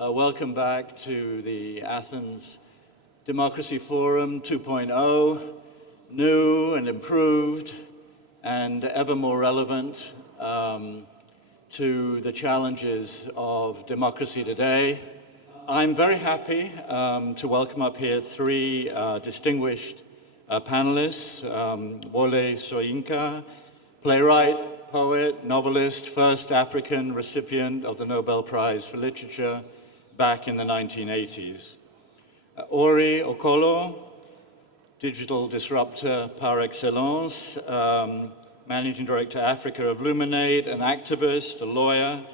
Welcome back to the Athens Democracy Forum 2.0, new and improved and ever more relevant to the challenges of democracy today. I'm very happy to welcome up here three distinguished panelists, Wole Soyinka, playwright, poet, novelist, first African recipient of the Nobel Prize for Literature back in the 1980s. Okolloh, digital disruptor par excellence, Managing Director Africa of Luminate, an activist, a lawyer,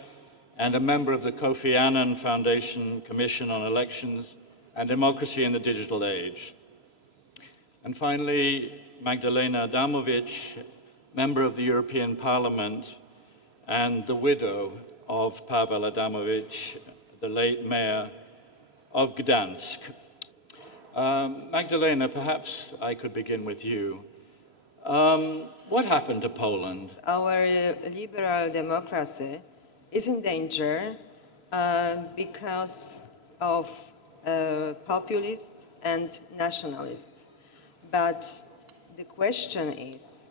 and a member of the Kofi Annan Foundation Commission on Elections and Democracy in the Digital Age. And finally, Magdalena Adamowicz, member of the European Parliament and the widow of Pawel Adamowicz, the late mayor of Gdansk. Magdalena, perhaps I could begin with you. What happened to Poland? Our liberal democracy is in danger because of populists and nationalists. But the question is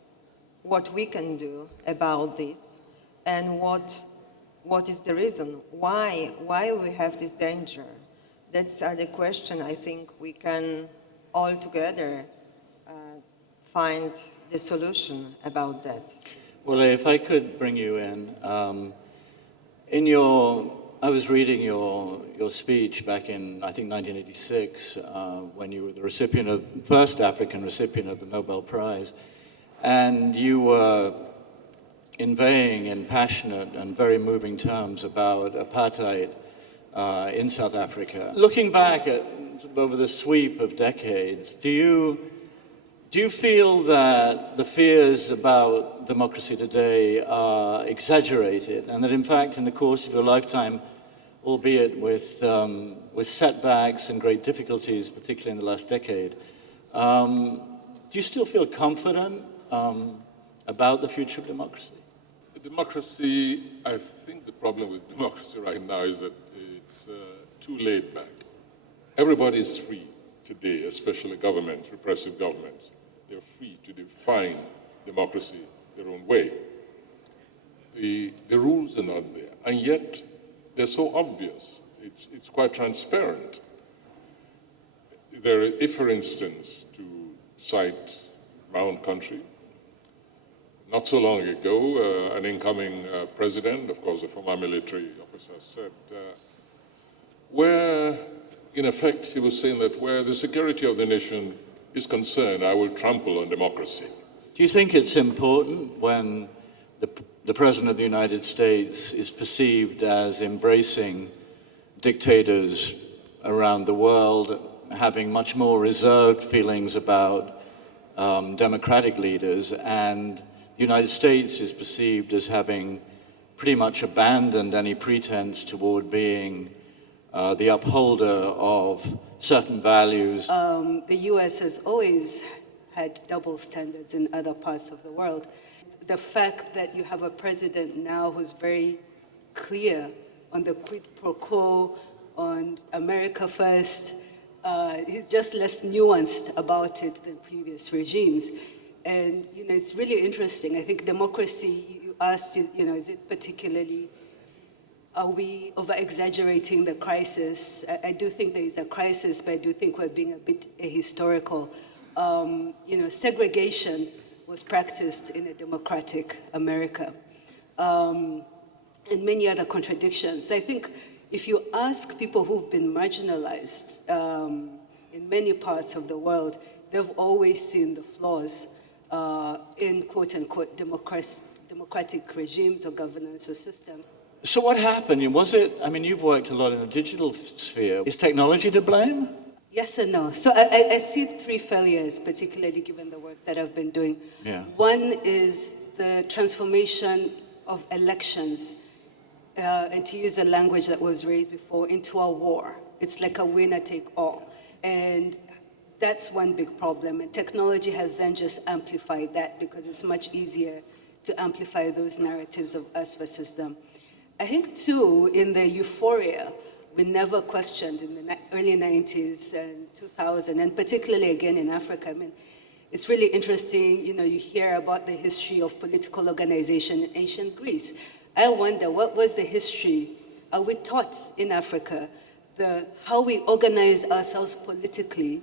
what we can do about this and what is the reason why we have this danger. That's the question I think we can all together find the solution about that. Well, if I could bring you in I was reading your speech back in, I think, 1986, when you were the first African recipient of the Nobel Prize, and you were inveighing in passionate and very moving terms about apartheid in South Africa. Looking back at over the sweep of decades, do you feel that the fears about democracy today are exaggerated, and that in fact in the course of your lifetime, albeit with setbacks and great difficulties, particularly in the last decade, do you still feel confident about the future of democracy? Democracy, I think the problem with democracy right now is that it's too laid back. Everybody is free today, especially governments, repressive governments. They're free to define democracy their own way. The rules are not there, and yet they're so obvious. It's quite transparent. If, for instance, to cite my own country, not so long ago, an incoming president, of course, a former military officer, said, where, in effect, he was saying that where the security of the nation is concerned, I will trample on democracy. Do you think it's important when the President of the United States is perceived as embracing dictators around the world, having much more reserved feelings about democratic leaders, and the United States is perceived as having pretty much abandoned any pretense toward being the upholder of certain values? The US has always had double standards in other parts of the world. The fact that you have a president now who's very clear on the quid pro quo, on America first, he's just less nuanced about it than previous regimes. And, it's really interesting. I think democracy, you asked, is it particularly, are we over-exaggerating the crisis? I do think there is a crisis, but I do think we're being a bit ahistorical. Segregation was practiced in a democratic America, and many other contradictions. So I think if you ask people who've been marginalized in many parts of the world, they've always seen the flaws in quote-unquote democratic regimes or governance or systems. So what happened? You've worked a lot in the digital sphere. Is technology to blame? Yes and no. So I see three failures, particularly given the work that I've been doing. Yeah. One is the transformation of elections, and to use the language that was raised before, into a war. It's like a winner take all. And that's one big problem. And technology has then just amplified that because it's much easier to amplify those narratives of us versus them. I think, too, in the euphoria we never questioned in the early 90s and 2000, and particularly again in Africa. I mean, it's really interesting, you hear about the history of political organization in ancient Greece. I wonder, what was the history? Are we taught in Africa how we organize ourselves politically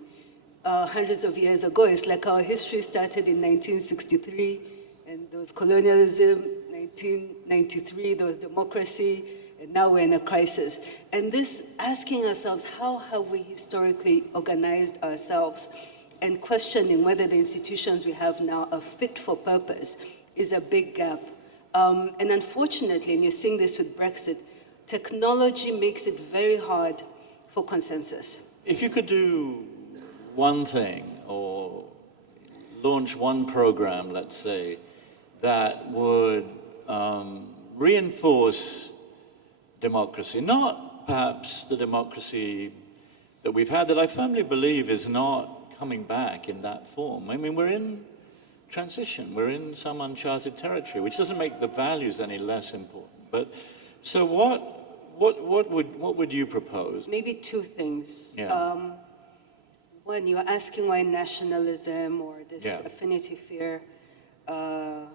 hundreds of years ago? It's like our history started in 1963, and there was colonialism, 1993, there was democracy, and now we're in a crisis. And this, asking ourselves, how have we historically organized ourselves, and questioning whether the institutions we have now are fit for purpose, is a big gap. And unfortunately, and you're seeing this with Brexit, technology makes it very hard for consensus. If you could do one thing, or launch one program, let's say, that would reinforce democracy, not perhaps the democracy that we've had, that I firmly believe is not coming back in that form. I mean, we're in transition, we're in some uncharted territory, which doesn't make the values any less important. But so what would you propose? Maybe two things. Yeah. One, you were asking why nationalism or this affinity fear. For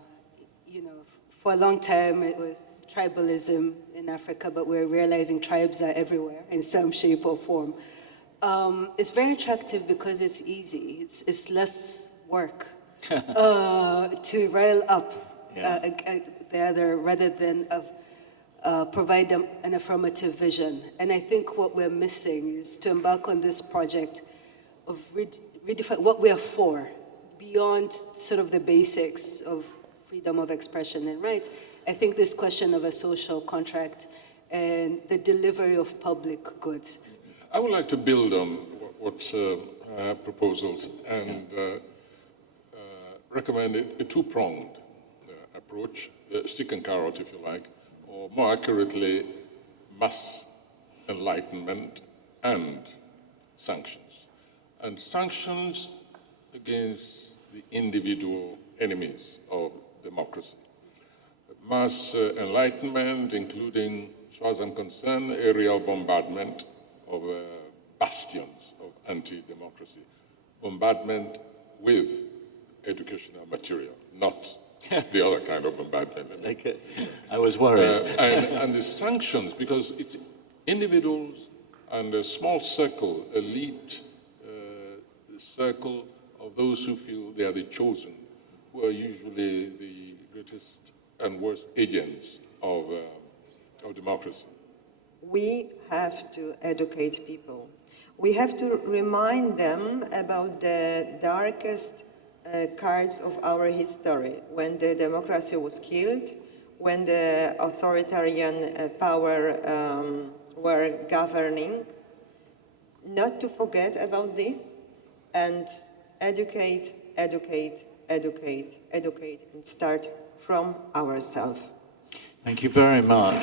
a long time it was tribalism in Africa, but we're realizing tribes are everywhere in some shape or form. It's very attractive because it's easy. It's less work to rile up the other rather than provide them an affirmative vision. And I think what we're missing is to embark on this project of redefine what we are for, beyond sort of the basics of freedom of expression and rights. I think this question of a social contract and the delivery of public goods. I would like to build on what's proposals and recommend a two-pronged approach, stick and carrot, if you like, or more accurately, mass enlightenment and sanctions. And sanctions against the individual enemies of democracy. Mass enlightenment, including, as far as I'm concerned, aerial bombardment of bastions of anti-democracy. Bombardment with educational material, not the other kind of bombardment. Okay. I was worried. And the sanctions, because it's individuals and a small circle, elite circle of those who feel they are the chosen, who are usually the greatest and worst agents of democracy. We have to educate people. We have to remind them about the darkest cards of our history, when the democracy was killed, when the authoritarian power were governing. Not to forget about this, and educate, and start from ourselves. Thank you very much.